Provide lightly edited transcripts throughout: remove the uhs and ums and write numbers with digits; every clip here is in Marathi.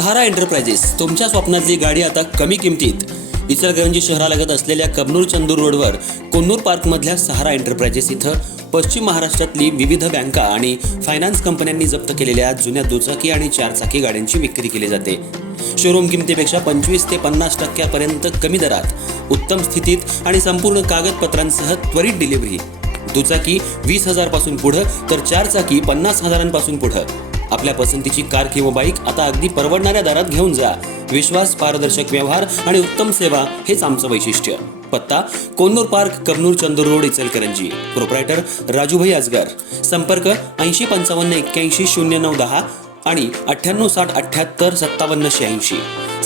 सहारा एंटरप्राइजेस तुमच्या स्वप्नातली गाडी आता कमी किमतीत. इचलकरंजी शहरालगत असलेल्या कबनूर चंदूर रोडवर कोन्नूर पार्कमधल्या सहारा एंटरप्राइजेस इथं पश्चिम महाराष्ट्रातली विविध बँका आणि फायनान्स कंपन्यांनी जप्त केलेल्या जुन्या दुचाकी आणि चारचाकी गाड्यांची विक्री केली जाते. शोरूम किमतीपेक्षा 25 ते 50% कमी दरात, उत्तम स्थितीत आणि संपूर्ण कागदपत्रांसह त्वरित डिलिव्हरी. दुचाकी 20,000 पासून पुढे तर चारचाकी 50,000 पासून पुढे. आपल्या पसंतीची कार किंवा बाईक आता अगदी परवडणाऱ्या दरात घेऊन जा. विश्वास, पारदर्शक व्यवहार आणि उत्तम सेवा हेच आमचं वैशिष्ट्य. पत्ता Konnur park, Kabnur Chandur road, Ichalkaranji. Proprietor Rajubhai Ajgar. संपर्क 8055810910 आणि 9860785786.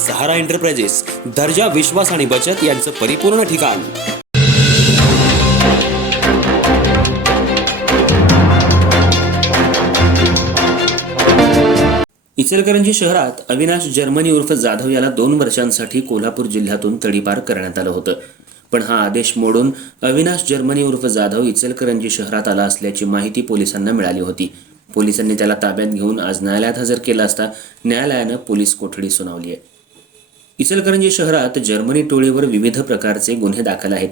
सहारा एंटरप्राइजेस, दर्जा, विश्वास आणि बचत यांचं परिपूर्ण ठिकाण. इचलकरंजी शहरात अविनाश जर्मनी उर्फ जाधव याला 2 वर्षांसाठी कोल्हापूर जिल्ह्यातून तडीपार करण्यात आलं होतं. पण हा आदेश मोडून अविनाश जर्मनी उर्फ जाधव इचलकरंजी शहरात आला असल्याची माहिती पोलिसांना मिळाली होती. पोलिसांनी त्याला ताब्यात घेऊन आज न्यायालयात हजर केला असता न्यायालयानं पोलीस कोठडी सुनावली आहे. इचलकरंजी शहरात जर्मनी टोळीवर विविध प्रकारचे गुन्हे दाखल आहेत.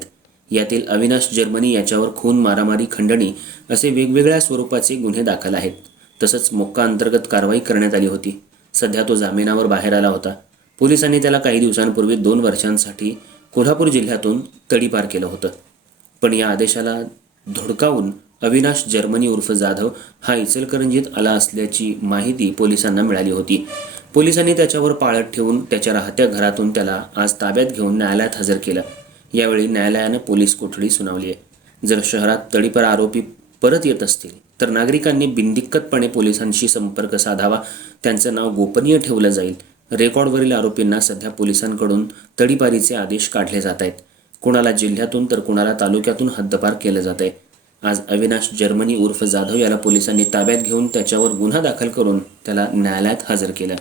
यातील अविनाश जर्मनी याच्यावर खून, मारामारी, खंडणी असे वेगवेगळ्या स्वरूपाचे गुन्हे दाखल आहेत. तसंच मोक्का अंतर्गत कारवाई करण्यात आली होती. सध्या तो जामिनावर बाहेर आला होता. पोलिसांनी त्याला काही दिवसांपूर्वी 2 वर्षांसाठी कोल्हापूर जिल्ह्यातून तडीपार केलं होतं. पण या आदेशाला धुडकावून अविनाश जर्मनी उर्फ जाधव हा इचलकरंजीत आला असल्याची माहिती पोलिसांना मिळाली होती. पोलिसांनी त्याच्यावर पाळत ठेवून त्याच्या राहत्या घरातून त्याला आज ताब्यात घेऊन न्यायालयात हजर केलं. यावेळी न्यायालयानं पोलीस कोठडी सुनावली आहे. जर शहरात तडीपार आरोपी परत येत असतील तर नागरिकांनी बिनदिक्कतपणे पोलिसांशी संपर्क साधावा. त्यांचं नाव गोपनीय ठेवलं जाईल. रेकॉर्डवरील आरोपींना सध्या पोलिसांकडून तडीपारीचे आदेश काढले जात आहेत. कुणाला जिल्ह्यातून तर कुणाला तालुक्यातून हद्दपार केलं जात आहे. आज अविनाश जर्मनी उर्फ जाधव याला पोलिसांनी ताब्यात घेऊन त्याच्यावर गुन्हा दाखल करून त्याला न्यायालयात हजर केलं.